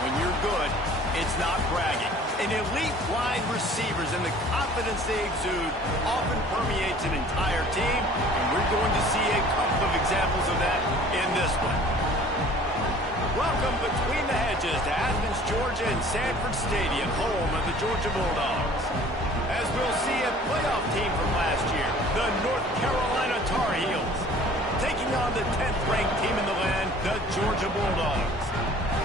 When you're good, it's not bragging. And elite wide receivers and the confidence they exude often permeates an entire team, and we're going to see a couple of examples of that in this one. Welcome between the hedges to Athens, Georgia and Sanford Stadium, home of the Georgia Bulldogs. As we'll see a playoff team from last year, the North Carolina Tar Heels, taking on the 10th-ranked team in the land, the Georgia Bulldogs.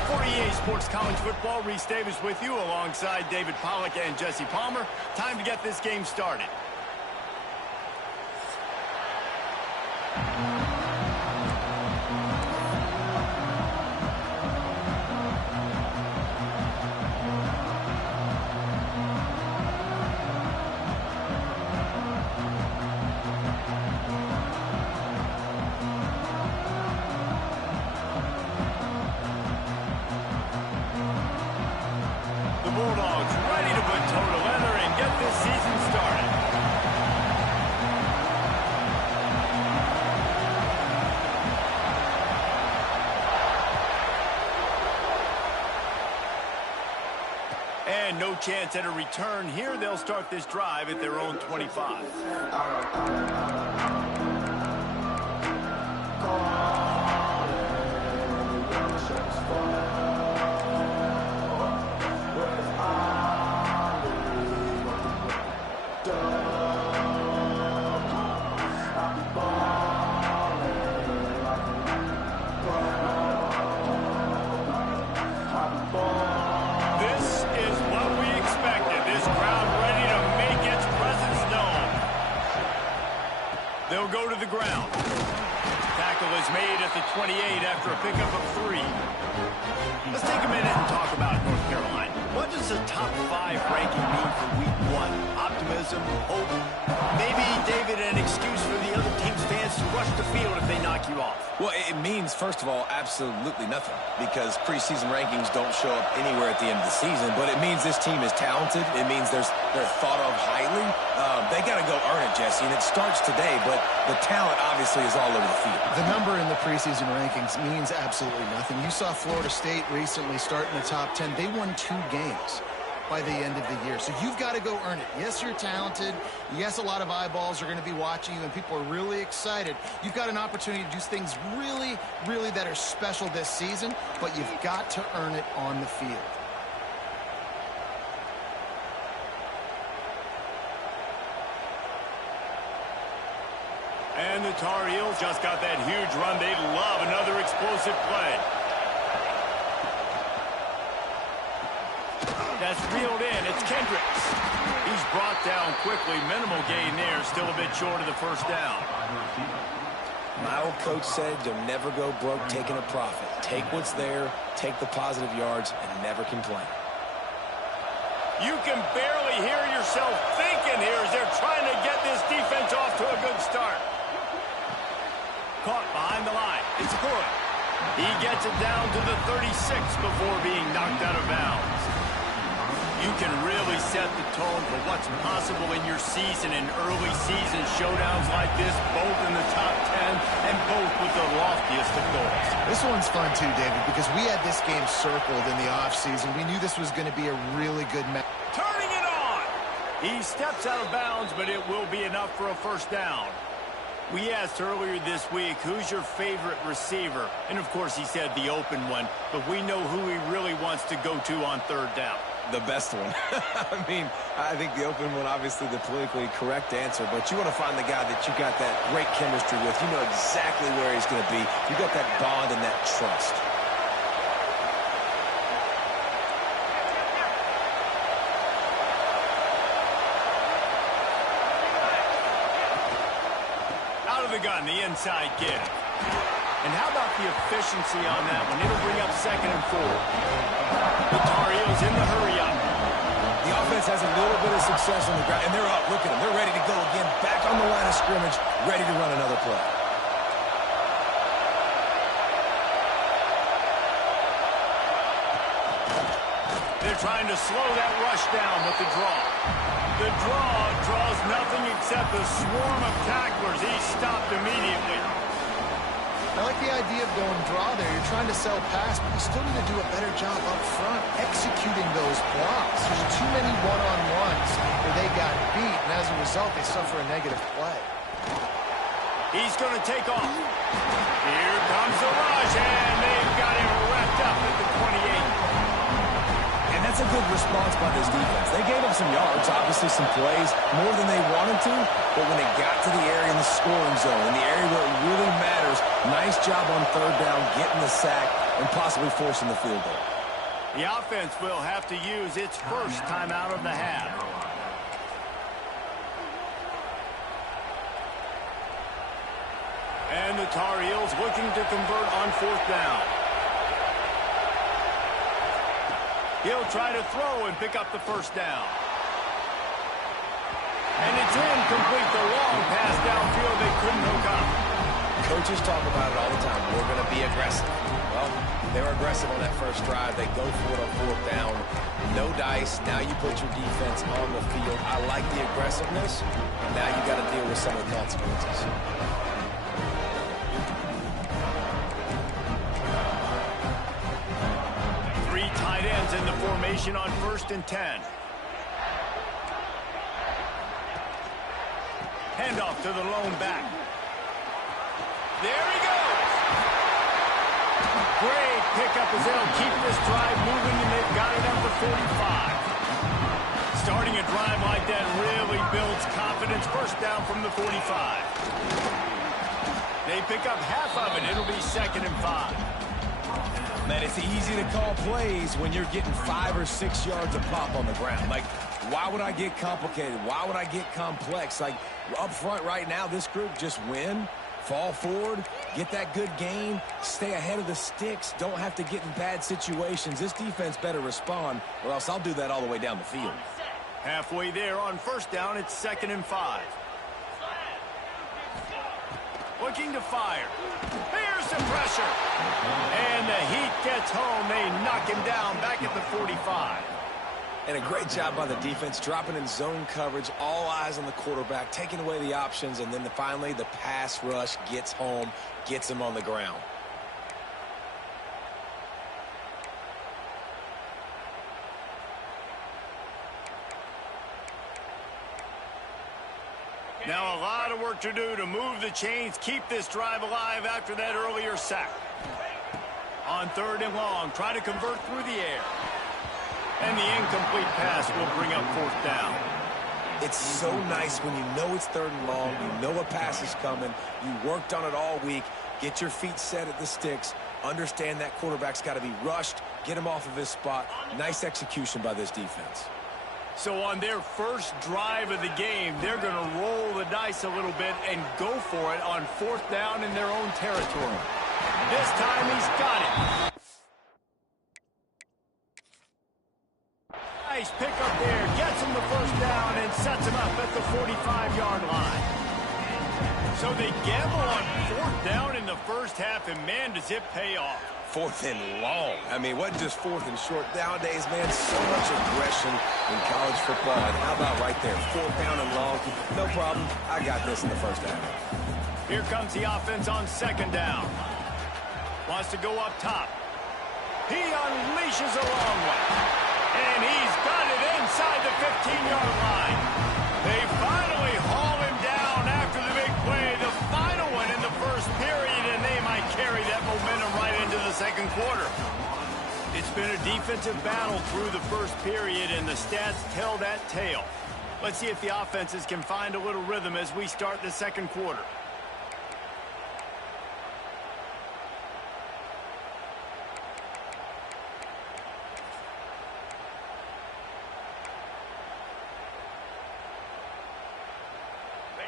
For EA Sports College Football, Reese Davis with you alongside David Pollack and Jesse Palmer. Time to get this game started. Bulldogs ready to put toe to leather and get this season started. And no chance at a return here. They'll start this drive at their own 25. They'll go to the ground. Tackle is made at the 28 after a pickup of 3. Let's take a minute and talk about North Carolina. What does a top 5 ranking mean for week 1? Optimism, hope, maybe, David, an excuse for the other team's fans to rush the field if they knock you off? Well, it means, first of all, absolutely nothing, because preseason rankings don't show up anywhere at the end of the season, but it means this team is talented. It means they're thought of highly. They got to go earn it, Jesse, and it starts today, but the talent obviously is all over the field. The number in the preseason rankings means absolutely nothing. You saw Florida State recently start in the top 10. They won 2 games by the end of the year. So you've got to go earn it. Yes, you're talented. Yes, a lot of eyeballs are going to be watching you, and people are really excited. You've got an opportunity to do things really, really that are special this season, but you've got to earn it on the field. And the Tar Heels just got that huge run. They'd love another explosive play. That's reeled in. It's Kendricks. He's brought down quickly. Minimal gain there. Still a bit short of the first down. My old coach said you'll never go broke taking a profit. Take what's there, take the positive yards, and never complain. You can barely hear yourself thinking here as they're trying to get this defense off to a good start. Caught behind the line. It's Hood. He gets it down to the 36 before being knocked out of bounds. You can really set the tone for what's possible in your season in early season showdowns like this, both in the top 10 and both with the loftiest of goals. This one's fun too, David, because we had this game circled in the offseason. We knew this was going to be a really good match. Turning it on! He steps out of bounds, but it will be enough for a first down. We asked earlier this week, who's your favorite receiver? And, of course, he said the open one, but we know who he really wants to go to on third down. The best one. I mean, I think the open one, obviously the politically correct answer, but you want to find the guy that you got that great chemistry with. You know exactly where he's going to be. You got that bond and that trust. Out of the gun, the inside give. And how about the efficiency on that one? It'll bring up 2nd and 4. The Tar Heels in the hurry-up. The offense has a little bit of success on the ground, and they're up. Look at them. They're ready to go again. Back on the line of scrimmage, ready to run another play. They're trying to slow that rush down with the draw. The draw draws nothing except a swarm of tacklers. He's stopped immediately. I like the idea of going draw there. You're trying to sell pass, but you still need to do a better job up front executing those blocks. There's too many one-on-ones where they got beat, and as a result, they suffer a negative play. He's going to take off. Here comes the rush, and they've got him wrapped up at the 28. And that's a good response by this defense. They gave up some yards, obviously some plays, more than they wanted to, but when they got to the area in the scoring zone, in the area where it really matters, nice job on third down, getting the sack, and possibly forcing the field goal. The offense will have to use its first timeout of the half. And the Tar Heels looking to convert on fourth down. He'll try to throw and pick up the first down. And it's incomplete. The long pass downfield they couldn't hook up. Coaches talk about it all the time. We're going to be aggressive. Well, they were aggressive on that first drive. They go for it on fourth down. No dice. Now you put your defense on the field. I like the aggressiveness. And now you got to deal with some of the consequences. In the formation on 1st and 10. Handoff to the lone back. There he goes. Great pickup as they'll keep this drive moving, and they've got it up to 45. Starting a drive like that really builds confidence. First down from the 45. They pick up half of it. It'll be 2nd and 5. Man, it's easy to call plays when you're getting 5 or 6 yards of pop on the ground. Like, why would I get complicated? Why would I get complex? Like, up front right now, this group just win, fall forward, get that good gain, stay ahead of the sticks, don't have to get in bad situations. This defense better respond, or else I'll do that all the way down the field. Halfway there on first down, it's 2nd and 5. Looking to fire. Here's the pressure. And the heat gets home. They knock him down back at the 45. And a great job by the defense, dropping in zone coverage, all eyes on the quarterback, taking away the options, and then finally the pass rush gets home, gets him on the ground. Now a lot of work to do to move the chains, keep this drive alive after that earlier sack. On 3rd and long, try to convert through the air. And the incomplete pass will bring up 4th down. It's so nice when you know it's 3rd and long, you know a pass is coming, you worked on it all week, get your feet set at the sticks, understand that quarterback's got to be rushed, get him off of his spot. Nice execution by this defense. So on their first drive of the game, they're going to roll the dice a little bit and go for it on 4th down in their own territory. This time he's got it. Nice pickup there. Gets him the first down and sets him up at the 45-yard line. So they gamble on 4th down in the first half, and man, does it pay off. 4th and long. I mean, it wasn't just 4th and short. Nowadays, man, so much aggression in college football. And how about right there, 4th down and long? No problem. I got this in the first half. Here comes the offense on 2nd down. Wants to go up top. He unleashes a long one. And he's got it inside the 15-yard line. They finally haul him down after the big play. The final one in the first period, and they might carry that momentum right into the 2nd quarter. It's been a defensive battle through the first period, and the stats tell that tale. Let's see if the offenses can find a little rhythm as we start the 2nd quarter.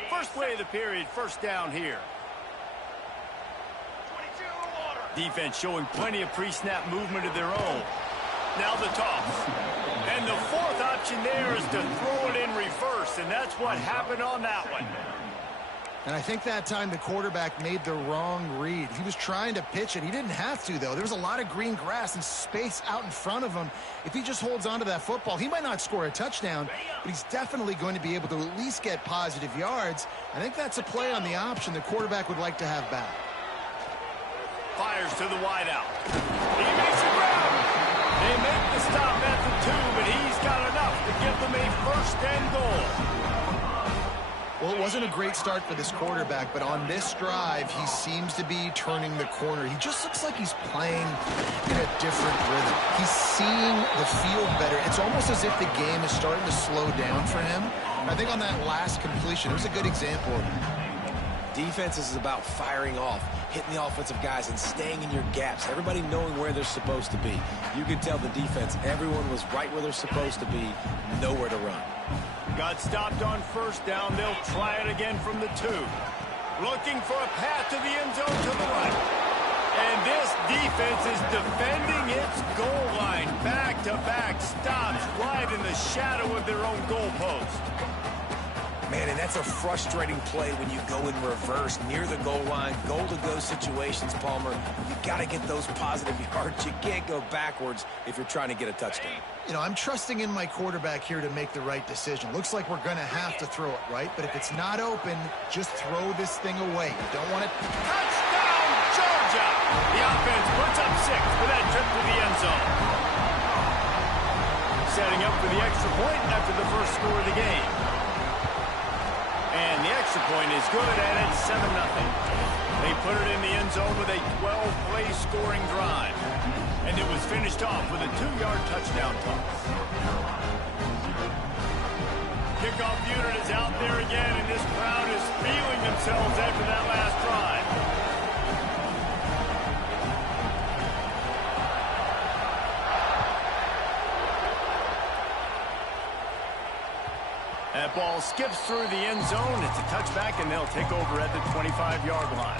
First play of the period, first down here. Defense showing plenty of pre-snap movement of their own. Now the toss. And the 4th option there is to throw it in reverse, and that's what happened on that one. And I think that time the quarterback made the wrong read. He was trying to pitch it. He didn't have to, though. There was a lot of green grass and space out in front of him. If he just holds on to that football, he might not score a touchdown, but he's definitely going to be able to at least get positive yards. I think that's a play on the option the quarterback would like to have back. fires to the wideout. He makes the grab. They make the stop at the 2, but he's got enough to give them a first and goal. Well, it wasn't a great start for this quarterback, but on this drive, he seems to be turning the corner. He just looks like he's playing in a different rhythm. He's seeing the field better. It's almost as if the game is starting to slow down for him. I think on that last completion, it was a good example of it. Defense is about firing off, hitting the offensive guys, and staying in your gaps. Everybody knowing where they're supposed to be. You could tell the defense, everyone was right where they're supposed to be, nowhere to run. Got stopped on first down. They'll try it again from the 2. Looking for a path to the end zone to the right. And this defense is defending its goal line. Back-to-back stops right in the shadow of their own goalpost. Man, and that's a frustrating play when you go in reverse near the goal line, goal-to-go situations, Palmer. You got to get those positive yards. You can't go backwards if you're trying to get a touchdown. You know, I'm trusting in my quarterback here to make the right decision. Looks like we're going to have to throw it, right? But if it's not open, just throw this thing away. You don't want it. Touchdown, Georgia! The offense puts up 6 for that trip to the end zone. Setting up for the extra point after the first score of the game. And the extra point is good, and it's 7-0. They put it in the end zone with a 12-play scoring drive. And it was finished off with a 2-yard touchdown toss. Kickoff unit is out there again, and this crowd is feeling themselves after that last drive. That ball skips through the end zone. It's a touchback, and they'll take over at the 25-yard line.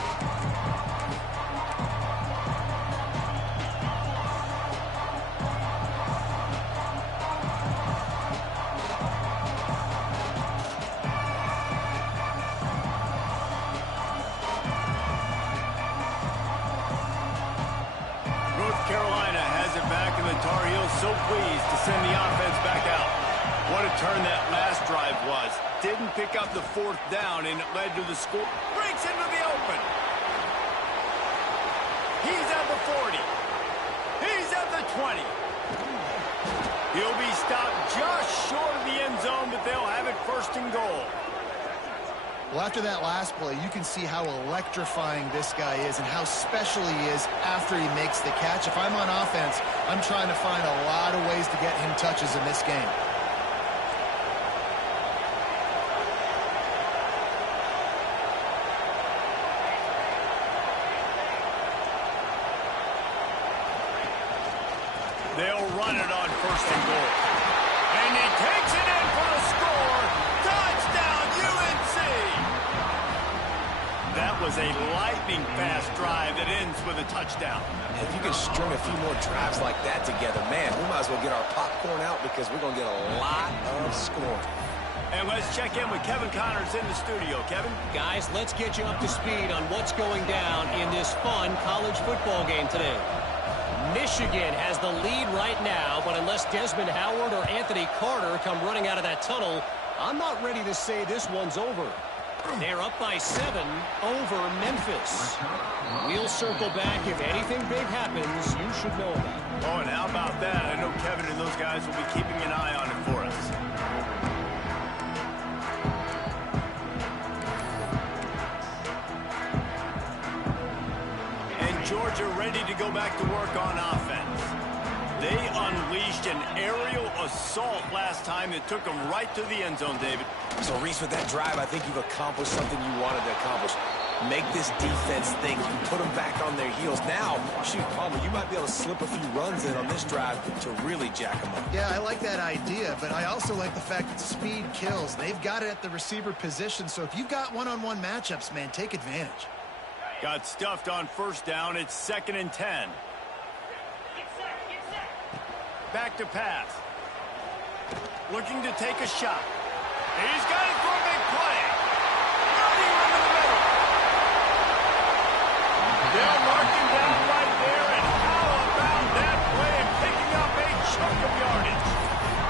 North Carolina has it back, and the Tar Heels so pleased to send the offense back out. What a turn that last drive was. Didn't pick up the 4th down, and it led to the score. Breaks into the open. He's at the 40. He's at the 20. He'll be stopped just short of the end zone, but they'll have it first and goal. Well, after that last play, you can see how electrifying this guy is and how special he is after he makes the catch. If I'm on offense, I'm trying to find a lot of ways to get him touches in this game. They'll run it on first and goal. And he takes it in for the score. Touchdown, UNC! That was a lightning-fast drive that ends with a touchdown. If you can string a few more drives like that together, man, we might as well get our popcorn out because we're going to get a lot of scoring. And let's check in with Kevin Connors in the studio. Kevin? Guys, let's get you up to speed on what's going down in this fun college football game today. Michigan has the lead right now, but unless Desmond Howard or Anthony Carter come running out of that tunnel, I'm not ready to say this one's over. They're up by 7 over Memphis. We'll circle back if anything big happens you should know about. Oh, and how about that? I know Kevin and those guys will be keeping an eye on it for us. Georgia ready to go back to work on offense. They unleashed an aerial assault last time that took them right to the end zone, David. So, Reese, with that drive, I think you've accomplished something you wanted to accomplish. Make this defense think. You put them back on their heels. Now, shoot, Palmer, you might be able to slip a few runs in on this drive to really jack them up. Yeah, I like that idea, but I also like the fact that speed kills. They've got it at the receiver position, so if you've got one-on-one matchups, man, take advantage. Got stuffed on first down. It's 2nd and 10. Back to pass. Looking to take a shot. He's got it for a big play. Running in the middle. They'll mark him down right there, and how about that play and picking up a chunk of yardage?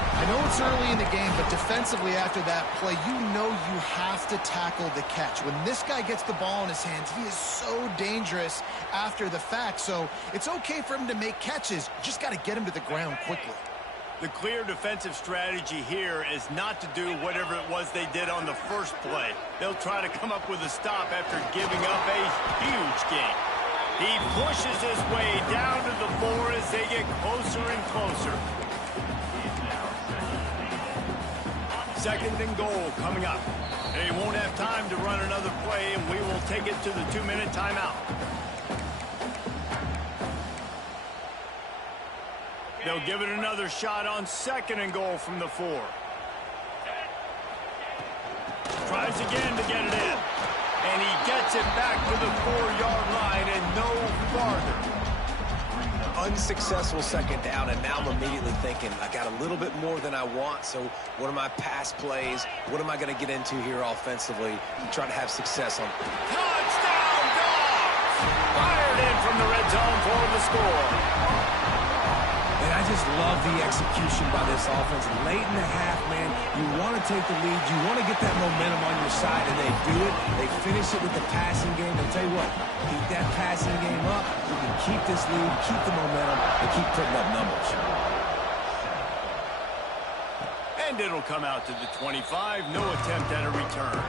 I know it's it's early in the game, but defensively after that play, you know you have to tackle the catch. When this guy gets the ball in his hands, he is so dangerous after the fact. So it's okay for him to make catches. You just got to get him to the ground quickly. The clear defensive strategy here is not to do whatever it was they did on the first play. They'll try to come up with a stop after giving up a huge gain. He pushes his way down to the 4 as they get closer and closer. Second and goal coming up. They won't have time to run another play, and we will take it to the 2-minute timeout. They'll give it another shot on second and goal from the 4. Tries again to get it in. And he gets it back to the 4-yard line and no farther. Unsuccessful second down, and now I'm immediately thinking, I got a little bit more than I want, so what are my pass plays? What am I going to get into here offensively and try to have success on? Touchdown, Dogs! Fired in from the red zone for the score. And I just love the execution by this offense. Late in the half, man, you want to take the lead. You want to get that momentum on your side, and they do it. They finish it with the passing game. And tell you what, keep that passing game up. You can keep this lead, keep the momentum, and keep putting up numbers. And it'll come out to the 25. No attempt at a return.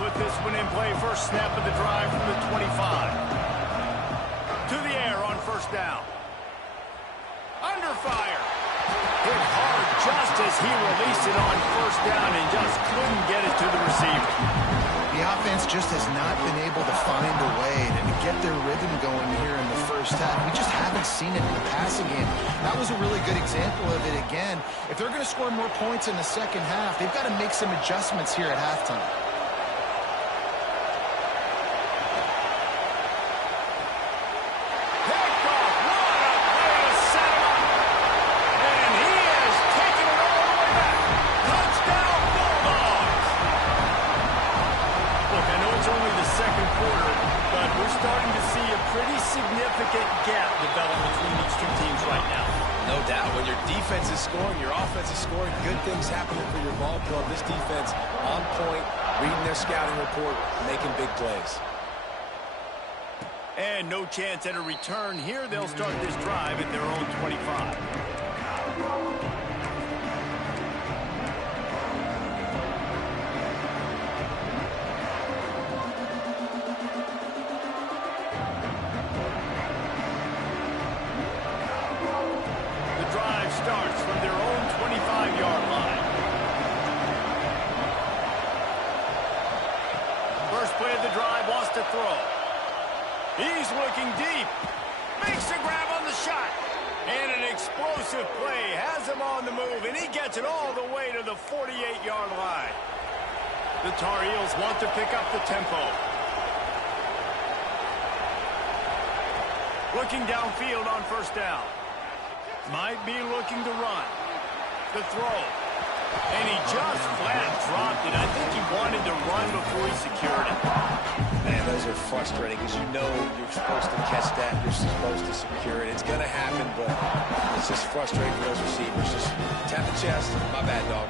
Put this one in play. First snap of the drive from the 25. To the air on first down. Under fire. Hit hard just as he released it on first down and just couldn't get it to the receiver. The offense just has not been able to find a way to get their rhythm going here in the first half. We just haven't seen it in the passing game. That was a really good example of it again. If they're going to score more points in the second half, they've got to make some adjustments here at halftime. Gap develop between these two teams right now. No doubt. When your defense is scoring, your offense is scoring, good things happening for your ball club. This defense on point, reading their scouting report, making big plays. And no chance at a return here. They'll start this drive at their own 25. Starts from their own 25-yard line. First play of the drive, wants to throw. He's looking deep. Makes a grab on the shot. And an explosive play. Has him on the move, and he gets it all the way to the 48-yard line. The Tar Heels want to pick up the tempo. Looking downfield on first down. Might be looking to run. The throw. And he just flat dropped it. I think he wanted to run before he secured it. Man, those are frustrating because you know you're supposed to catch that. You're supposed to secure it. It's going to happen, but it's just frustrating for those receivers. Just tap the chest. My bad, dog.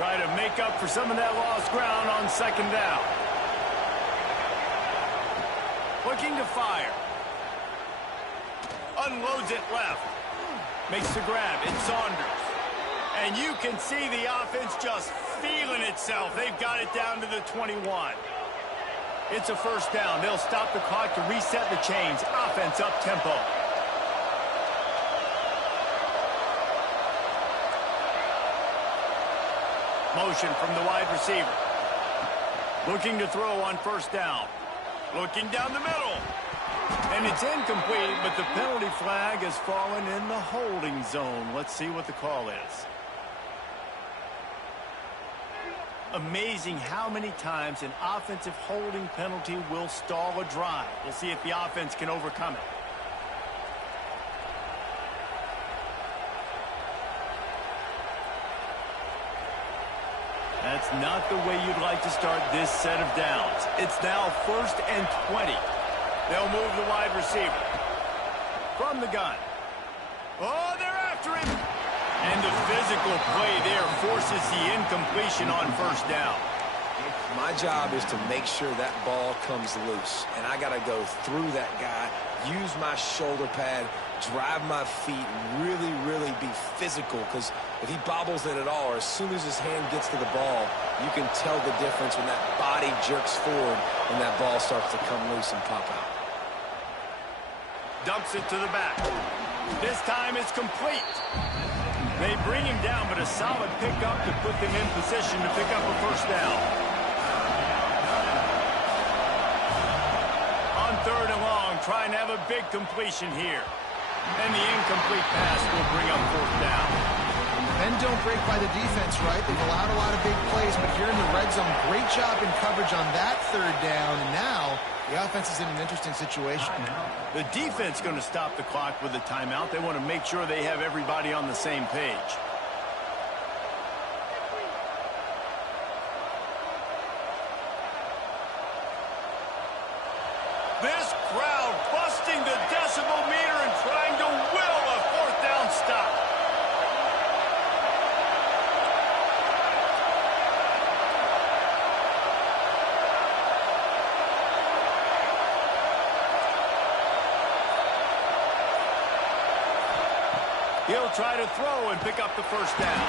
Try to make up for some of that lost ground on second down. Looking to fire. Unloads it left. Makes the grab. It's Saunders. And you can see the offense just feeling itself. They've got it down to the 21. It's a first down. They'll stop the clock to reset the chains. Offense up tempo. Motion from the wide receiver. Looking to throw on first down. Looking down the middle. And it's incomplete, but the penalty flag has fallen in the holding zone. Let's see what the call is. Amazing how many times an offensive holding penalty will stall a drive. We'll see if the offense can overcome it. That's not the way you'd like to start this set of downs. It's now 1st and 20. They'll move the wide receiver. From the gun. Oh, they're after him. And the physical play there forces the incompletion on 1st down. My job is to make sure that ball comes loose. And I got to go through that guy, use my shoulder pad, drive my feet, really, really be physical. Because if he bobbles it at all, or as soon as his hand gets to the ball, you can tell the difference when that body jerks forward and that ball starts to come loose and pop out. Dumps it to the back. This time it's complete. They bring him down, but a solid pickup to put them in position to pick up a 1st down. On 3rd and long, trying to have a big completion here. And the incomplete pass will bring up 4th down. Men don't break by the defense, right? They've allowed a lot of big plays, but here in the red zone, great job in coverage on that 3rd down. And now the offense is in an interesting situation. The defense going to stop the clock with a timeout. They want to make sure they have everybody on the same page. This crowd busting the decibel meter and trying to will a 4th down stop. He'll try to throw and pick up the 1st down.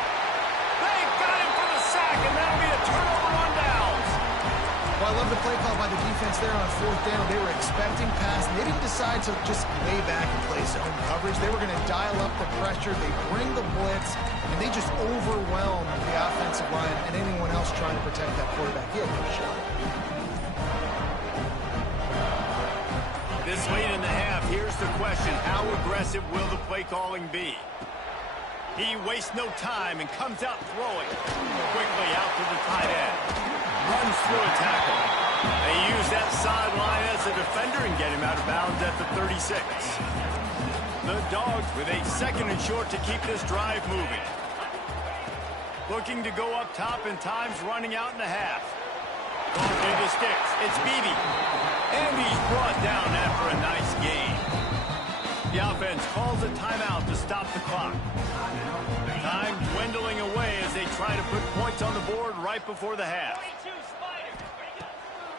They've got him for the sack, and that'll be a turnover on downs. Well, I love the play call by the defense there on 4th down. They were expecting pass, and they didn't decide to just lay back and play zone coverage. They were going to dial up the pressure. They bring the blitz, and they just overwhelm the offensive line and anyone else trying to protect that quarterback. He had no shot. This late in the half, here's the question. How aggressive will the play calling be? He wastes no time and comes out throwing. Quickly out to the tight end. Runs through a tackle. They use that sideline as a defender and get him out of bounds at the 36. The Dogs with a 2nd and short to keep this drive moving. Looking to go up top, and time's running out in the half. Going through the sticks. It's Beebe. And he's brought down after a nice gain. The offense calls a timeout to stop the clock. Time dwindling away as they try to put points on the board right before the half.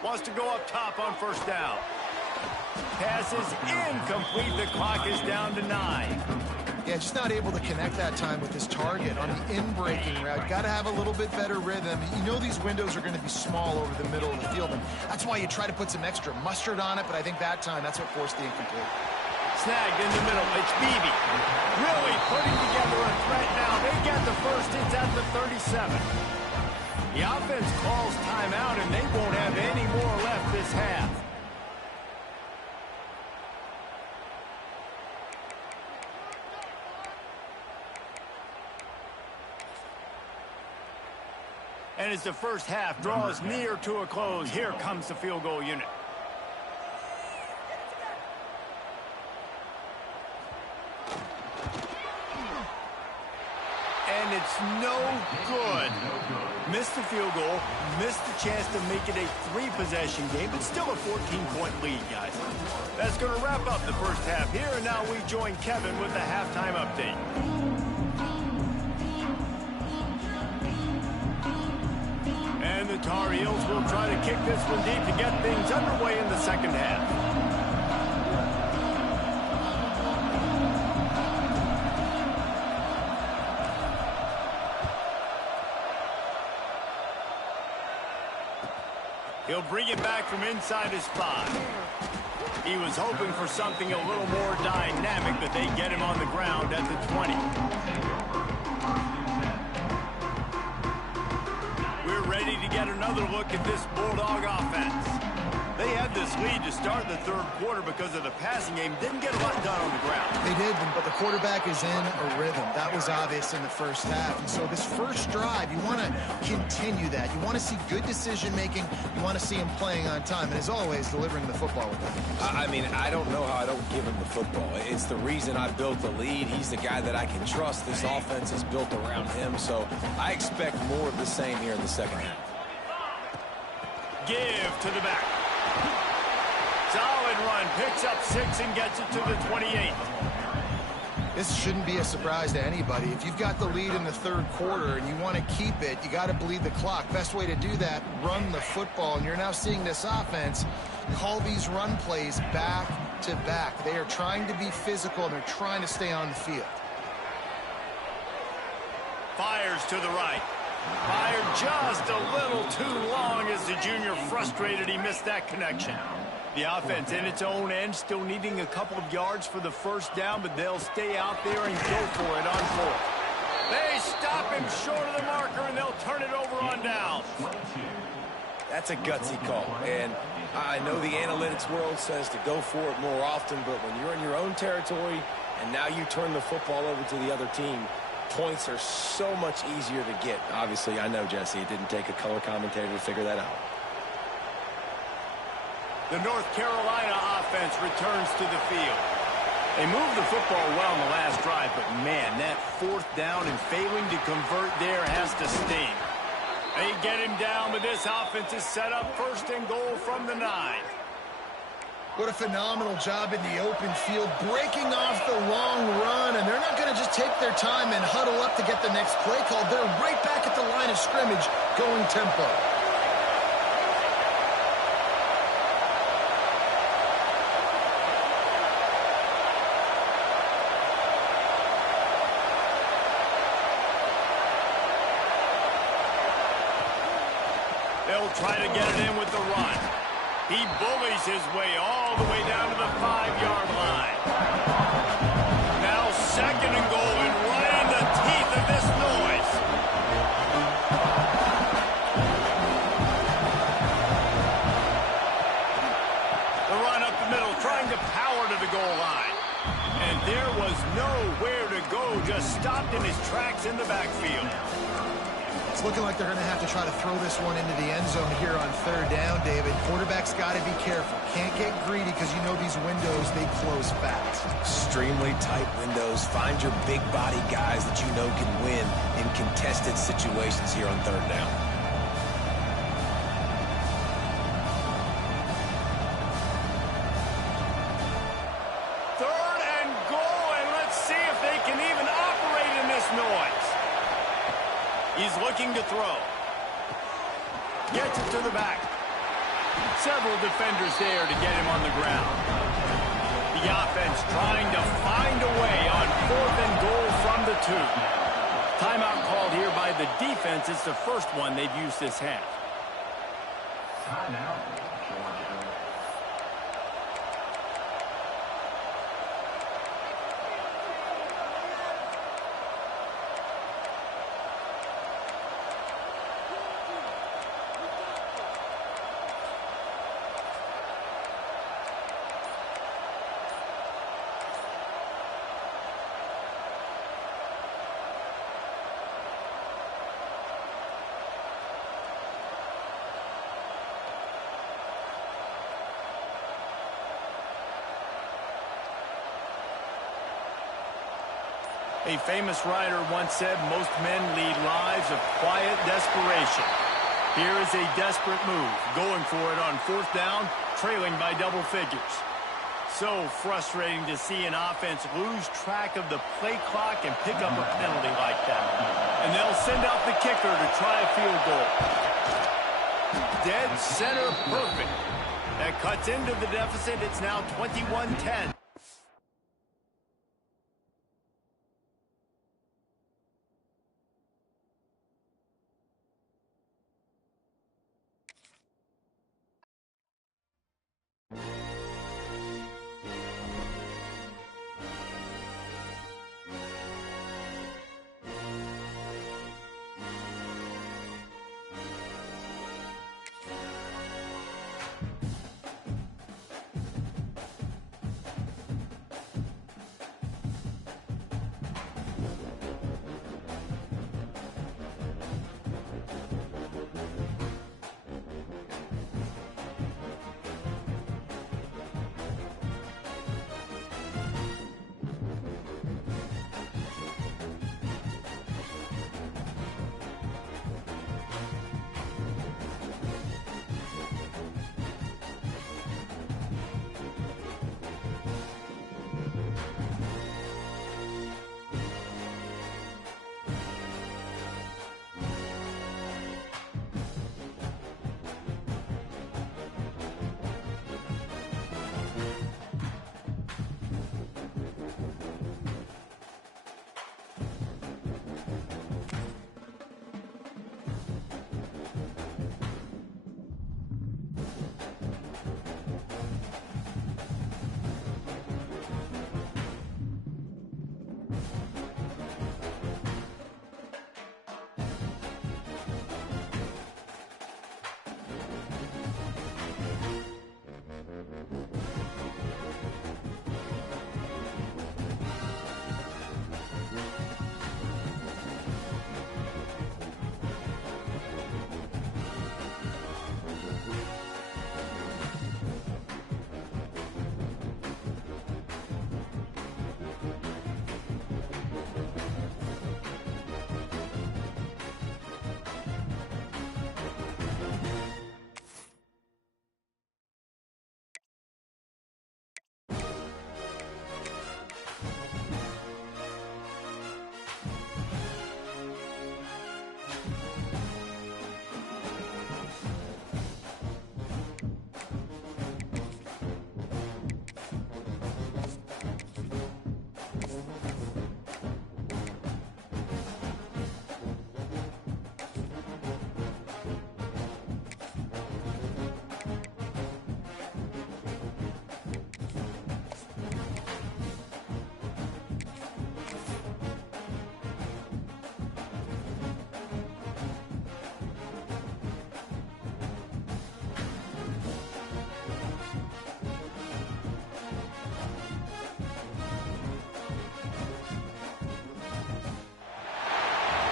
Wants to go up top on 1st down. Pass is incomplete. The clock is down to 9. Yeah, just not able to connect that time with his target on the in-breaking route. Got to have a little bit better rhythm. You know these windows are going to be small over the middle of the field, and that's why you try to put some extra mustard on it, but I think that time, that's what forced the incomplete. Snagged in the middle. It's Beebe. Really putting together a threat now. They get the 1st. It's at the 37. The offense calls timeout, and they won't have any more left this half. And as the 1st half draws near to a close, here comes the field goal unit. And it's no good. Missed the field goal, missed the chance to make it a 3-possession game, but still a 14-point lead, guys. That's going to wrap up the 1st half here, and now we join Kevin with the halftime update. And the Tar Heels will try to kick this one deep to get things underway in the 2nd half. He'll bring it back from inside his 5. He was hoping for something a little more dynamic, but they get him on the ground at the 20. We're ready to get another look at this Bulldog offense. They had this lead to start the third quarter because of the passing game. Didn't get a lot done on the ground. They did, but the quarterback is in a rhythm. That was obvious in the first half. And so this first drive, you want to continue that. You want to see good decision-making. You want to see him playing on time. And as always, delivering the football with them. I mean, I don't know how I don't give him the football. It's the reason I built the lead. He's the guy that I can trust. This offense is built around him. So I expect more of the same here in the second half. Give to the back. Solid run. Picks up 6 and gets it to the 28. This shouldn't be a surprise to anybody. If you've got the lead in the third quarter and you want to keep it, you got to bleed the clock. Best way to do that, run the football. And you're now seeing this offense call these run plays back to back. They are trying to be physical, and they're trying to stay on the field. Fires to the right. Fired just a little too long as the junior frustrated he missed that connection. The offense in its own end, still needing a couple of yards for the first down, but they'll stay out there and go for it on fourth. They stop him short of the marker, and they'll turn it over on down. That's a gutsy call, and I know the analytics world says to go for it more often, but when you're in your own territory and now you turn the football over to the other team, points are so much easier to get. Obviously, I know, Jesse, it didn't take a color commentator to figure that out. The North Carolina offense returns to the field. They moved the football well in the last drive, but man, that fourth down and failing to convert there has to sting. They get him down, but this offense is set up first and goal from the 9. What a phenomenal job in the open field, breaking off the long run, and they're not going to just take their time and huddle up to get the next play called. They're right back at the line of scrimmage, going tempo. They'll try to get it in with the run. He bullies his way all the way down to the 5-yard line. Now second and goal, and right in the teeth of this noise. The run up the middle, trying to power to the goal line. And there was nowhere to go, just stopped in his tracks in the backfield. It's looking like they're going to have to try to throw this one into the end zone here on third down, David. Quarterback's got to be careful. Can't get greedy because you know these windows, they close fast. Extremely tight windows. Find your big body guys that you know can win in contested situations here on third down. Third and goal, and let's see if they can even operate in this noise. He's looking to throw. Gets it to the back. Several defenders there to get him on the ground. The offense trying to find a way on fourth and goal from the 2. Timeout called here by the defense. It's the first one they've used this half. Timeout. A famous writer once said, most men lead lives of quiet desperation. Here is a desperate move, going for it on fourth down, trailing by double figures. So frustrating to see an offense lose track of the play clock and pick up a penalty like that. And they'll send out the kicker to try a field goal. Dead center perfect. That cuts into the deficit. It's now 21-10.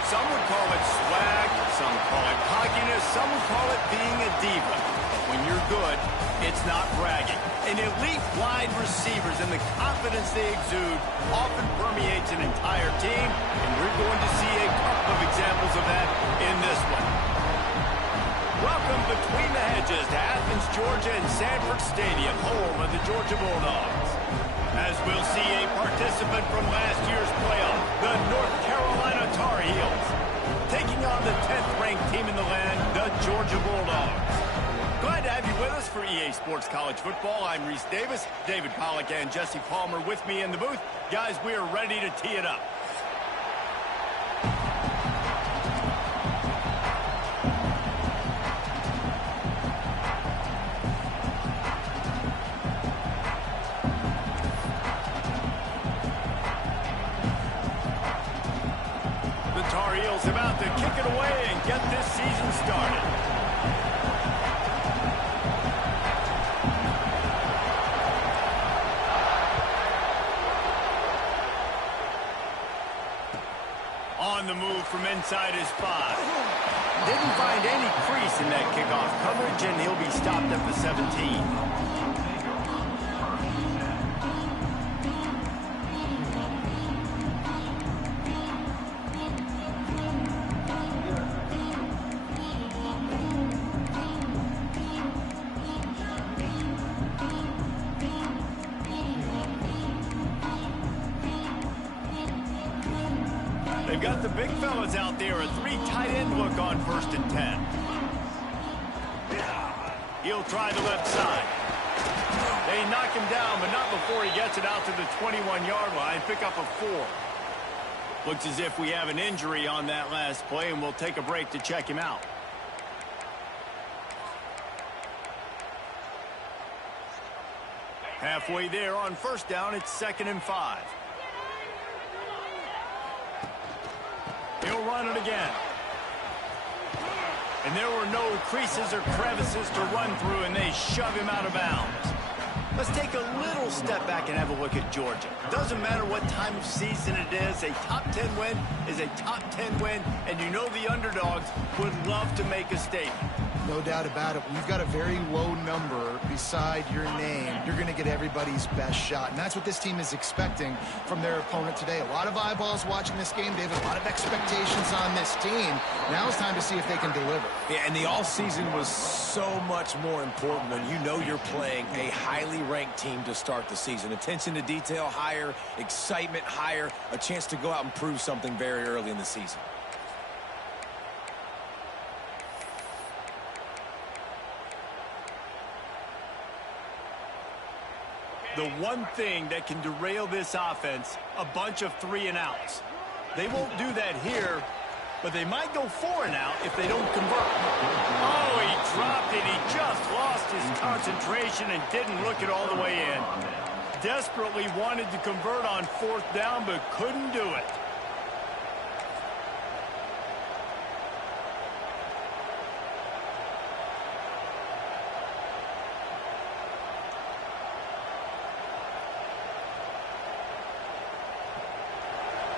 Some would call it swag, some call it cockiness, some would call it being a diva. But when you're good, it's not bragging. An elite wide receivers and the confidence they exude often permeates an entire team, and we're going to see a couple of examples of that in this one. Welcome between the hedges to Athens, Georgia and Sanford Stadium, home of the Georgia Bulldogs. As we'll see a participant from last year's playoff, the North Carolina Tar Heels, taking on the 10th-ranked team in the land, the Georgia Bulldogs. Glad to have you with us for EA Sports College Football. I'm Reese Davis, David Pollack and Jesse Palmer with me in the booth. Guys, we are ready to tee it up. About to kick it away and get this season started. On the move from inside his 5. Didn't find any crease in that kickoff coverage, and he'll be stopped at the 17. They've got the big fellas out there, a 3 tight end look on 1st and 10. He'll try the left side. They knock him down, but not before he gets it out to the 21-yard line. Pick up a 4. Looks as if we have an injury on that last play, and we'll take a break to check him out. Halfway there on 1st down, it's 2nd and 5. He'll run it again. And there were no creases or crevices to run through, and they shove him out of bounds. Let's take a little step back and have a look at Georgia. Doesn't matter what time of season it is, a top 10 win is a top 10 win, and you know the underdogs would love to make a statement. No doubt about it. When you've got a very low number beside your name, you're going to get everybody's best shot. And that's what this team is expecting from their opponent today. A lot of eyeballs watching this game, David. A lot of expectations on this team. Now it's time to see if they can deliver. Yeah, and the offseason was so much more important when you know you're playing a highly ranked team to start the season. Attention to detail higher, excitement higher, a chance to go out and prove something very early in the season. The one thing that can derail this offense, a bunch of 3 and outs. They won't do that here, but they might go 4 and out if they don't convert. Oh, he dropped it. He just lost his concentration and didn't look it all the way in. Desperately wanted to convert on 4th down, but couldn't do it.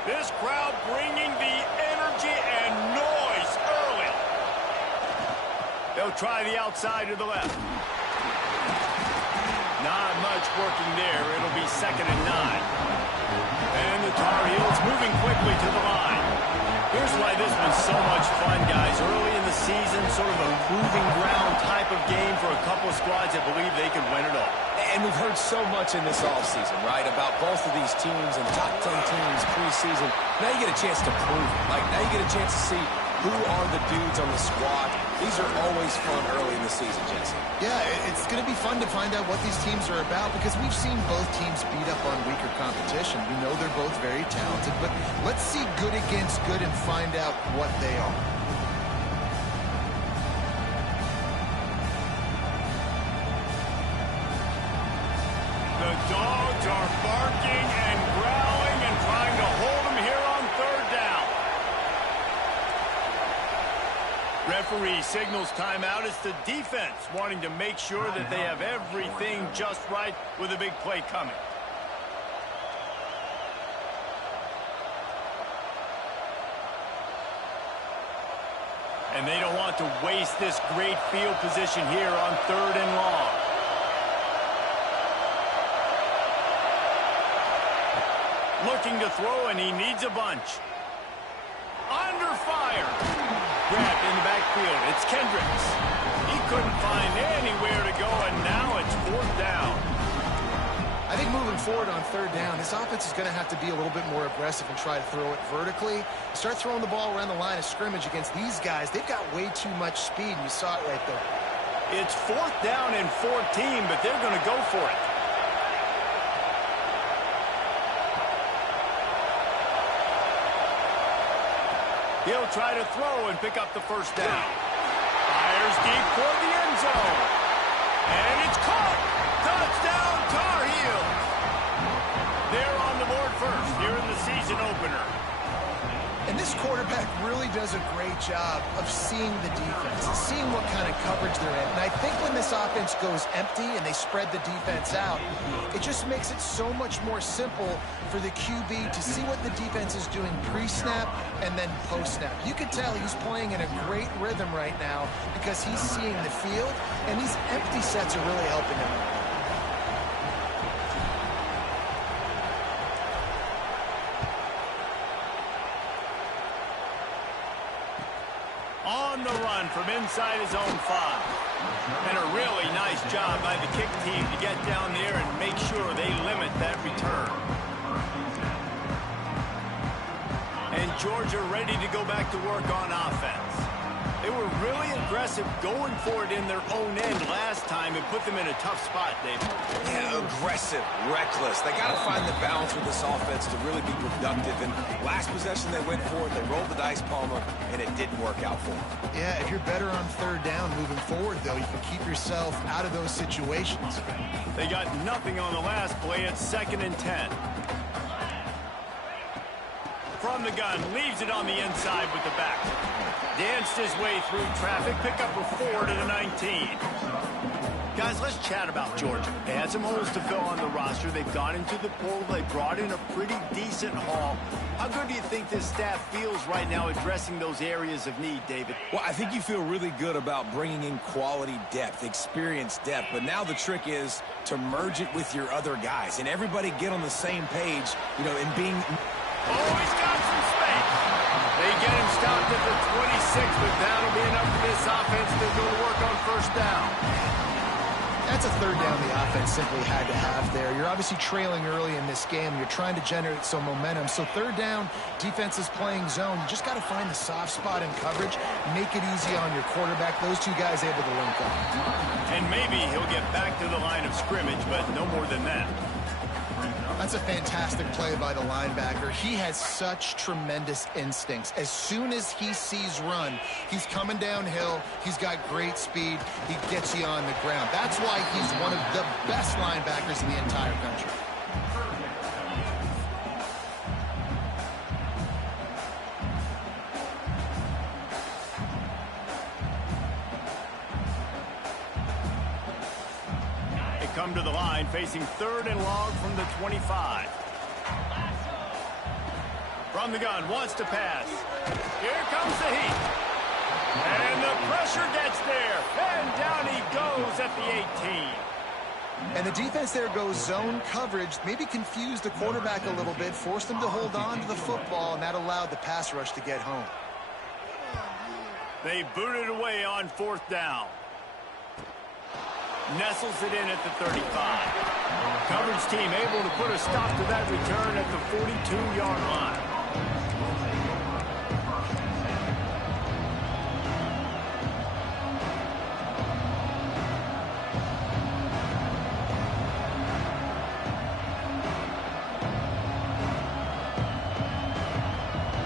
This crowd bringing the energy and noise early. They'll try the outside to the left. Not much working there. It'll be 2nd and 9. And the Tar Heels moving quickly to the line. Here's why this was so much fun, guys. Early in the season, sort of a proving ground type of game for a couple of squads that believe they could win it all. And we've heard so much in this offseason, right, about both of these teams and top 10 teams preseason. Now you get a chance to prove it. Like, now you get a chance to see who are the dudes on the squad. These are always fun early in the season, Jesse. Yeah, it's going to be fun to find out what these teams are about because we've seen both teams beat up on weaker competition. We know they're both very talented, but let's see good against good and find out what they are. The dogs are barking and growling and trying to hold them here on 3rd down. Referee signals timeout. It's the defense wanting to make sure that they have everything just right with a big play coming. And they don't want to waste this great field position here on 3rd and long. Looking to throw, and he needs a bunch. Under fire. Grabbed in the backfield. It's Kendricks. He couldn't find anywhere to go, and now it's 4th down. I think moving forward on 3rd down, this offense is going to have to be a little bit more aggressive and try to throw it vertically. Start throwing the ball around the line of scrimmage against these guys. They've got way too much speed, and you saw it right there. It's 4th down and 14, but they're going to go for it. He'll try to throw and pick up the 1st down. Fires deep toward the end zone. And it's caught. Touchdown, Tar Heels. They're on the board first here in the season opener. And this quarterback really does a great job of seeing the defense, seeing what kind of coverage they're in. And I think when this offense goes empty and they spread the defense out, it just makes it so much more simple for the QB to see what the defense is doing pre-snap and then post-snap. You can tell he's playing in a great rhythm right now because he's seeing the field, and these empty sets are really helping him. On the run from inside his own 5. And a really nice job by the kick team to get down there and make sure they limit that return. And Georgia ready to go back to work on offense. They were really aggressive going for it in their own end last time and put them in a tough spot, David. Yeah, aggressive, reckless. They got to find the balance with this offense to really be productive. And last possession they went for it, they rolled the dice, Palmer, and it didn't work out for them. Yeah, if you're better on 3rd down moving forward, though, you can keep yourself out of those situations. They got nothing on the last play. It's 2nd and 10. From the gun, leaves it on the inside with the back. Danced his way through traffic, pick up a 4 to the 19. Guys, let's chat about Georgia. They had some holes to fill on the roster. They've gone into the portal. They brought in a pretty decent haul. How good do you think this staff feels right now addressing those areas of need, David? Well, I think you feel really good about bringing in quality depth, experience depth. But now the trick is to merge it with your other guys and everybody get on the same page, and being... Oh, he's got some space. They get him stopped at the 26, but that'll be enough for this offense to go to work on 1st down. That's a 3rd down the offense simply had to have there. You're obviously trailing early in this game. You're trying to generate some momentum. So 3rd down, defense is playing zone. You just got to find the soft spot in coverage, make it easy on your quarterback. Those two guys able to link up. And maybe he'll get back to the line of scrimmage, but no more than that. That's a fantastic play by the linebacker. He has such tremendous instincts. As soon as he sees run, he's coming downhill. He's got great speed. He gets you on the ground. That's why he's one of the best linebackers in the entire country. Come to the line, facing 3rd and long from the 25. From the gun, wants to pass. Here comes the heat. And the pressure gets there. And down he goes at the 18. And the defense there goes zone coverage, maybe confused the quarterback a little bit, forced him to hold on to the football, and that allowed the pass rush to get home. They booted away on 4th down. Nestles it in at the 35. Coverage team able to put a stop to that return at the 42-yard line.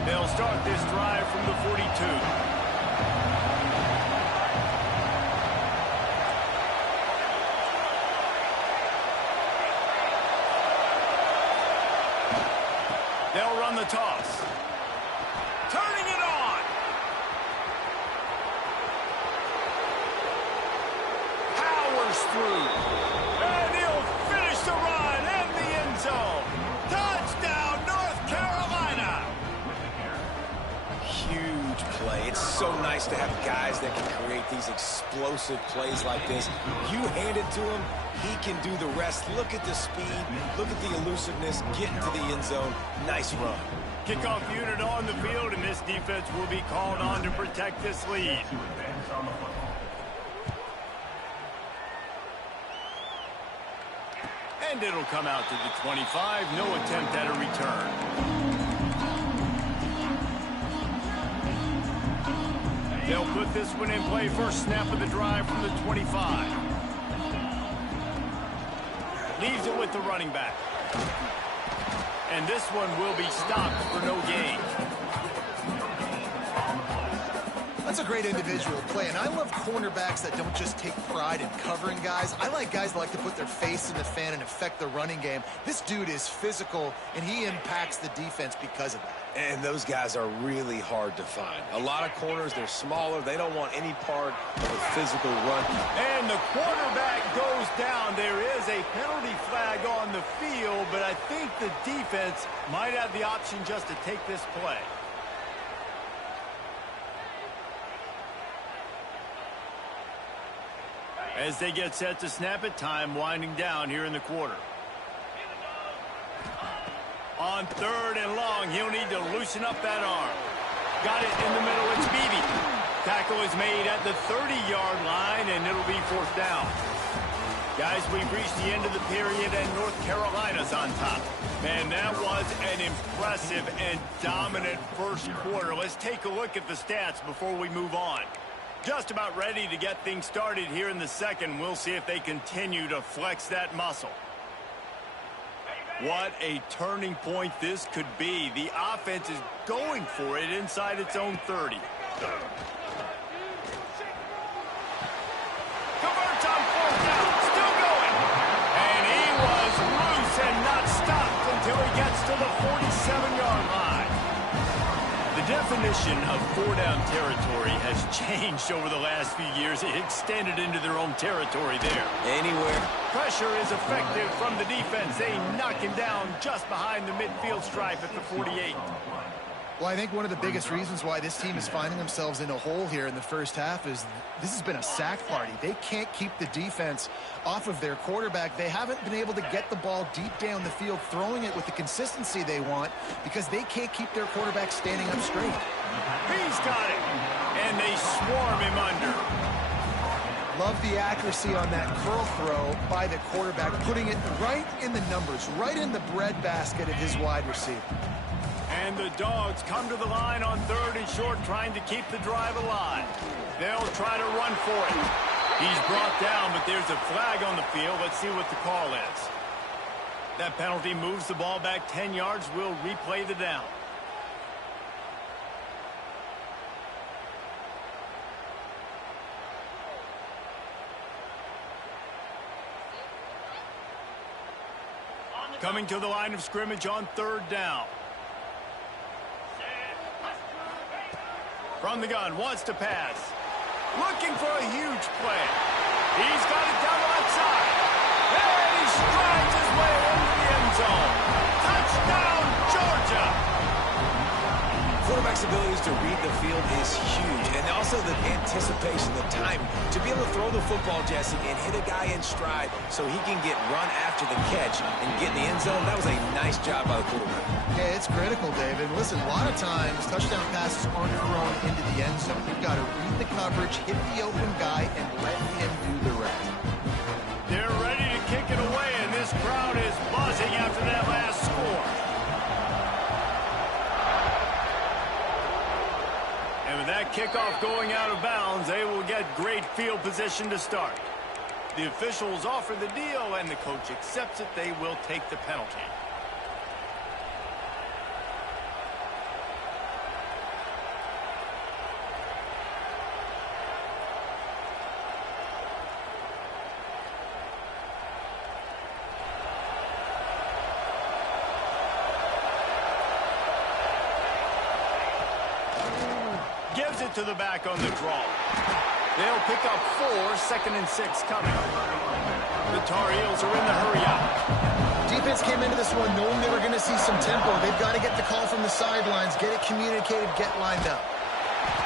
They'll start this drive from the 42. They'll run the toss. Turning it on. Powers through. And he'll finish the run in the end zone. Touchdown, North Carolina. Huge play. It's so nice to have guys that can create these explosive plays like this. You hand it to him, he can do the rest. Look at the speed, look at the elusiveness, get into the end zone. Nice run. Kickoff unit on the field, and this defense will be called on to protect this lead. And it'll come out to the 25. No attempt at a return. They'll put this one in play. First snap of the drive from the 25. Leaves it with the running back. And this one will be stopped for no gain. That's a great individual play, and I love cornerbacks that don't just take pride in covering guys. I like guys that like to put their face in the fan and affect the running game. This dude is physical, and he impacts the defense because of that. And those guys are really hard to find. A lot of corners, they're smaller. They don't want any part of a physical run. And the quarterback goes down. There is a penalty flag on the field, but I think the defense might have the option just to take this play. As they get set to snap it, time winding down here in the quarter. On 3rd and long, he'll need to loosen up that arm. Got it in the middle, it's Beebe. Tackle is made at the 30-yard line, and it'll be 4th down. Guys, we've reached the end of the period, and North Carolina's on top. Man, that was an impressive and dominant first quarter. Let's take a look at the stats before we move on. Just about ready to get things started here in the second. We'll see if they continue to flex that muscle. What a turning point this could be. The offense is going for it inside its own 30. Converts on 4th down. Still going. And he was loose and not stopped until he gets to the 47-yard line. The definition of 4-down territory has changed over the last few years. It extended into their own territory there. Anywhere. Pressure is effective from the defense. They knock him down just behind the midfield stripe at the 48. Well, I think one of the biggest reasons why this team is finding themselves in a hole here in the first half is this has been a sack party. They can't keep the defense off of their quarterback. They haven't been able to get the ball deep down the field, throwing it with the consistency they want because they can't keep their quarterback standing up straight. He's got it, and they swarm him under. Love the accuracy on that curl throw by the quarterback, putting it right in the numbers, right in the breadbasket of his wide receiver. And the Dogs come to the line on 3rd and short, trying to keep the drive alive. They'll try to run for it. He's brought down, but there's a flag on the field. Let's see what the call is. That penalty moves the ball back 10 yards. We'll replay the down. Coming to the line of scrimmage on 3rd down. From the gun, wants to pass. Looking for a huge play. He's got it down the left side. And he strides his way into the end zone. Touchdown, Georgia! Quarterback's abilities to read the field is huge. And also the anticipation, the time to be able to throw the football, Jesse, and hit a guy in stride so he can get run after the catch and get in the end zone. That was a nice job by the quarterback. Yeah, it's critical, David. Listen, a lot of times touchdown passes aren't thrown into the end zone. You've got to read the coverage, hit the open guy, and let him do the rest. They're ready to kick it away, and this crowd is buzzing after that last score. And with that kickoff going out of bounds, they will get great field position to start. The officials offer the deal, and the coach accepts it. They will take the penalty. Gives it to the back on the draw. They'll pick up 4, 2nd and 6 coming. The Tar Heels are in the hurry up. Defense came into this one knowing they were going to see some tempo. They've got to get the call from the sidelines, get it communicated, get lined up.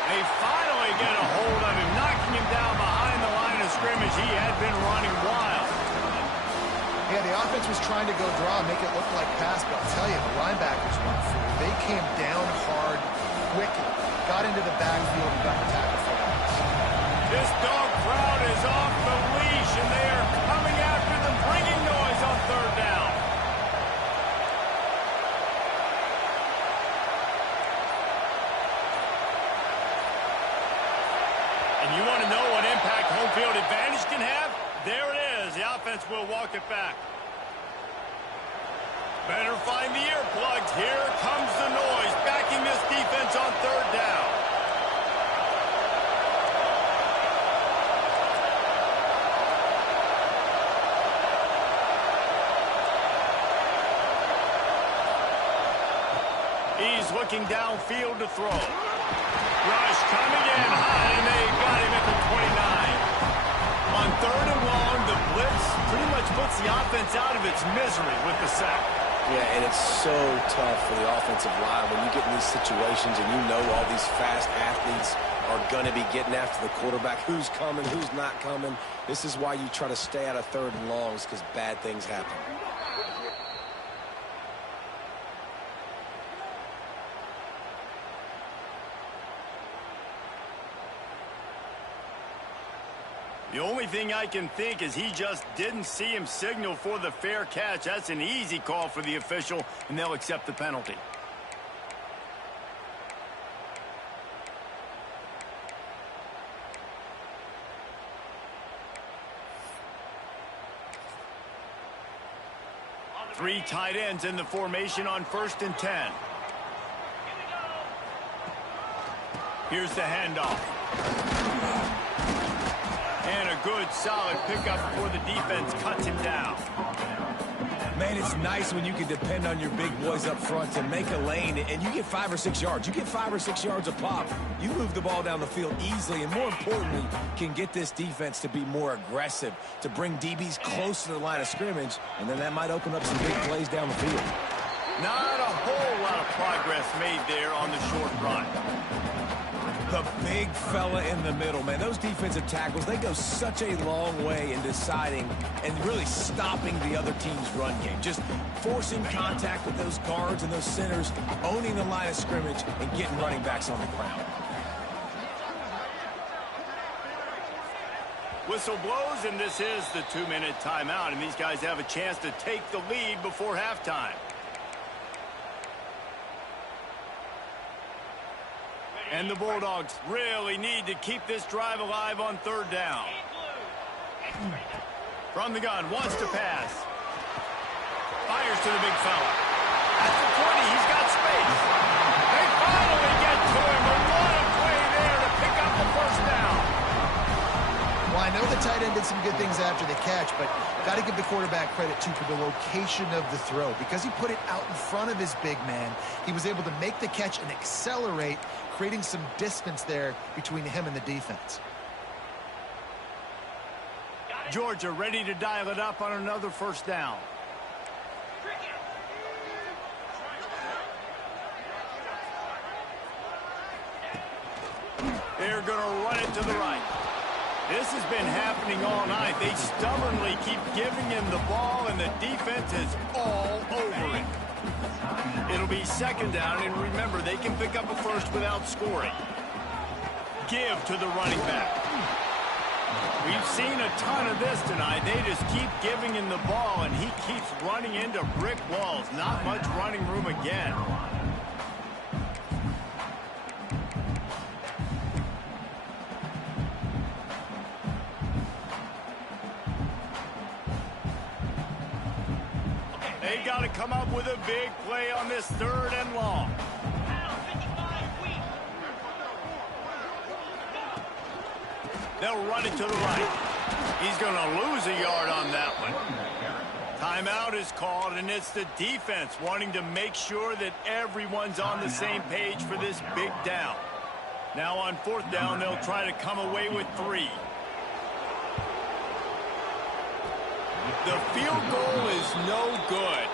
They finally get a hold of him, knocking him down behind the line of scrimmage. He had been running wild. Yeah, the offense was trying to go draw and make it look like pass, but I'll tell you, the linebackers weren't free. They came down hard, quickly, got into the backfield, and got the tackle for loss. This dog crowd is off the leash, and they are coming after them, bringing noise on third down. And you want to know what impact home field advantage can have? There it is. The offense will walk it back. Better find the earplugs. Here comes the noise, backing this defense on third down. He's looking downfield to throw. Rush coming in high, and they got him at the 29. On third and long, the blitz pretty much puts the offense out of its misery with the sack. Yeah, and it's so tough for the offensive line when you get in these situations and you know all these fast athletes are going to be getting after the quarterback. Who's coming, who's not coming. This is why you try to stay out of third and longs, because bad things happen. The only thing I can think is he just didn't see him signal for the fair catch. That's an easy call for the official, and they'll accept the penalty. Three tight ends in the formation on 1st and 10. Here's the handoff. And a good, solid pickup before the defense cuts him down. Man, it's nice when you can depend on your big boys up front to make a lane, and you get 5 or 6 yards. You get 5 or 6 yards a pop. You move the ball down the field easily, and more importantly, can get this defense to be more aggressive, to bring DBs close to the line of scrimmage, and then that might open up some big plays down the field. Not a whole lot of progress made there on the short run. The big fella in the middle, man. Those defensive tackles, they go such a long way in deciding and really stopping the other team's run game. Just forcing contact with those guards and those centers, owning the line of scrimmage, and getting running backs on the ground. Whistle blows, and this is the 2-minute timeout, and these guys have a chance to take the lead before halftime. And the Bulldogs really need to keep this drive alive on third down. From the gun, wants to pass. Fires to the big fella. At the 20, he's got space. They finally get to him, but what a play there to pick up the first down. Well, I know the tight end did some good things after the catch, but got to give the quarterback credit, too, for the location of the throw. Because he put it out in front of his big man, he was able to make the catch and accelerate, creating some distance there between him and the defense. Georgia ready to dial it up on another first down. They're going to run it to the right. This has been happening all night. They stubbornly keep giving him the ball, and the defense is all over it. It'll be second down, and remember, they can pick up a first without scoring. Give to the running back. We've seen a ton of this tonight. They just keep giving him the ball, and he keeps running into brick walls. Not much running room again. They got to come up with a big play on this third and long. They'll run it to the right. He's going to lose a yard on that one. Timeout is called, and it's the defense wanting to make sure that everyone's on the same page for this big down. Now on fourth down, they'll try to come away with 3. The field goal is no good.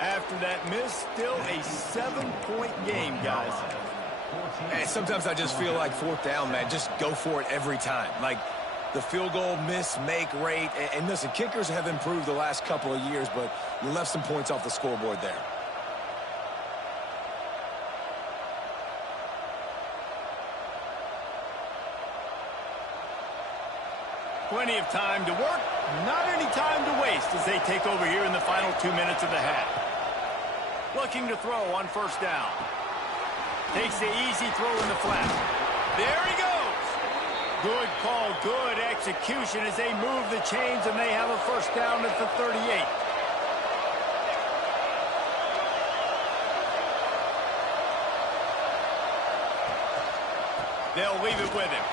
After that miss, still a 7-point game, guys. Hey, sometimes I just feel like fourth down, man, just go for it every time. Like the field goal miss-make rate. And listen, kickers have improved the last couple of years, but you left some points off the scoreboard there. Plenty of time to work, not any time to waste as they take over here in the final 2 minutes of the half. Looking to throw on first down. Takes the easy throw in the flat. There he goes. Good call, good execution as they move the chains and they have a first down at the 38. They'll leave it with him.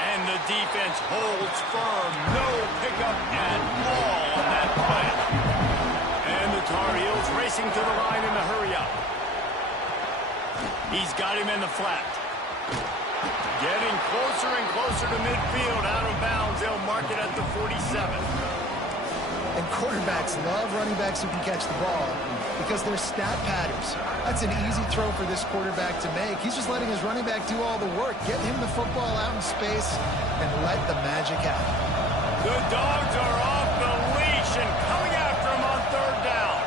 And the defense holds firm. No pickup at all on that play. And the Tar Heels racing to the line in the hurry-up. He's got him in the flat. Getting closer and closer to midfield. Out of bounds. They'll mark it at the 47. And quarterbacks love running backs who can catch the ball because they're snap patterns. That's an easy throw for this quarterback to make. He's just letting his running back do all the work. Get him the football out in space and let the magic happen. The Dogs are off the leash and coming after him on third down.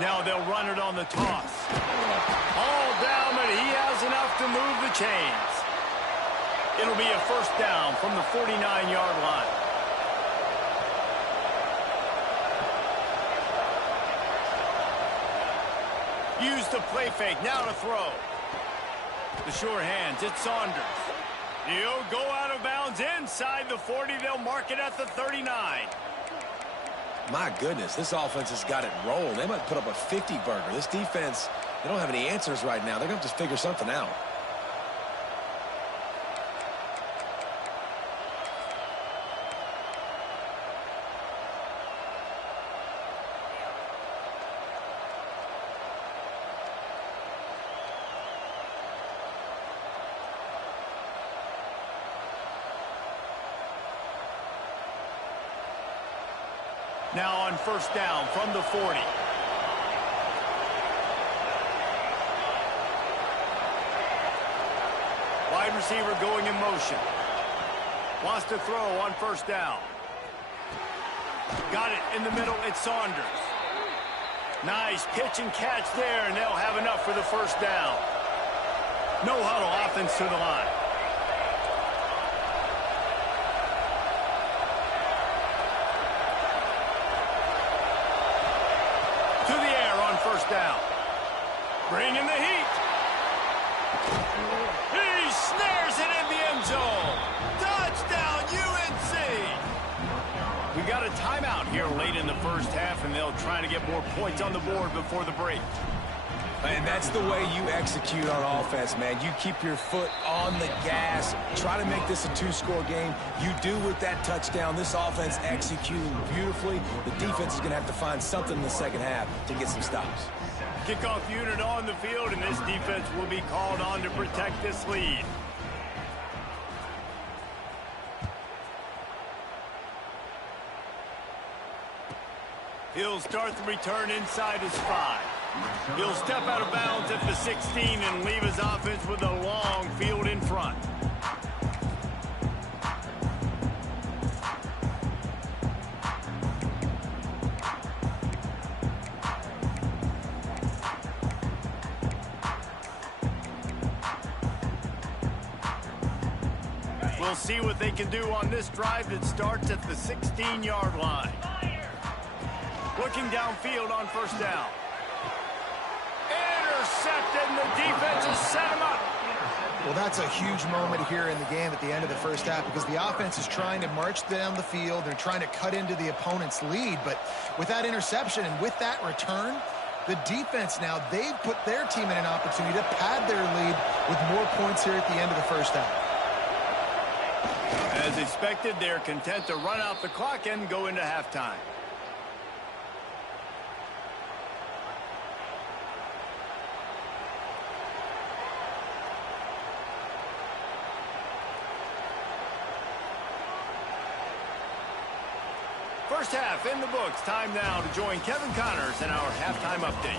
Now they'll run it on the toss. All down, but he has enough to move the chains. It'll be a first down from the 49-yard line. Use the play fake, now to throw. The sure hands, it's Saunders. He'll go out of bounds inside the 40. They'll mark it at the 39. My goodness, this offense has got it rolled. They might put up a 50-burger. This defense, they don't have any answers right now. They're going to just figure something out. Now on first down from the 40. Wide receiver going in motion. Wants to throw on first down. Got it in the middle. It's Saunders. Nice pitch and catch there, and they'll have enough for the first down. No huddle offense to the line. First down. Bring in the heat. He snares it in the end zone. Touchdown, UNC. We got a timeout here late in the first half, and they'll try to get more points on the board before the break. And that's the way you execute on offense, man. You keep your foot on the gas. Try to make this a two-score game. You do with that touchdown. This offense executing beautifully. The defense is going to have to find something in the second half to get some stops. Kickoff unit on the field, and this defense will be called on to protect this lead. He'll start the return inside his 5. He'll step out of bounds at the 16 and leave his offense with a long field in front. We'll see what they can do on this drive that starts at the 16-yard line. Looking downfield on first down. Intercepted, and the defense has set him up. Well, that's a huge moment here in the game at the end of the first half because the offense is trying to march down the field. They're trying to cut into the opponent's lead. But with that interception and with that return, the defense now, they've put their team in an opportunity to pad their lead with more points here at the end of the first half. As expected, they're content to run out the clock and go into halftime. First half in the books. Time now to join Kevin Connors in our halftime update.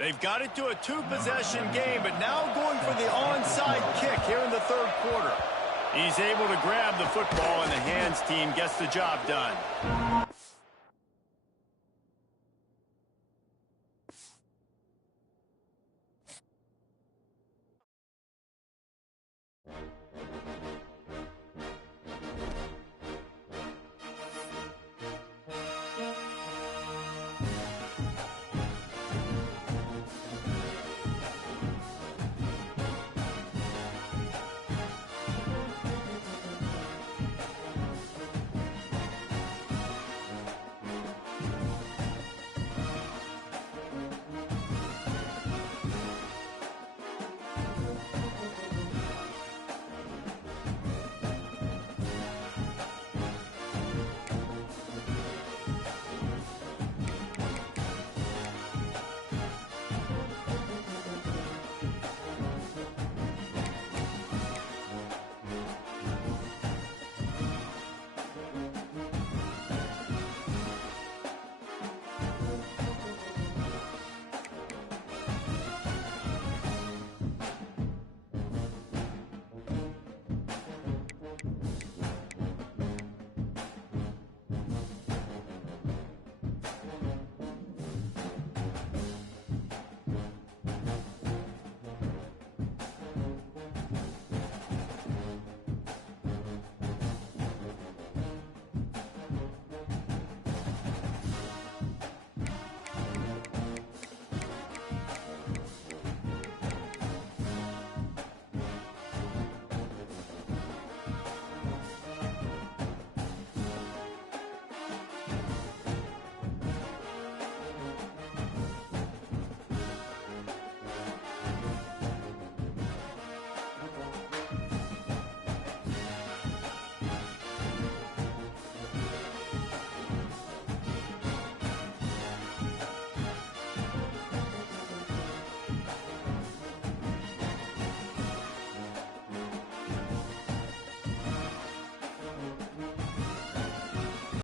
They've got it to a two-possession game, but now going for the onside kick here in the third quarter. He's able to grab the football, and the hands team gets the job done.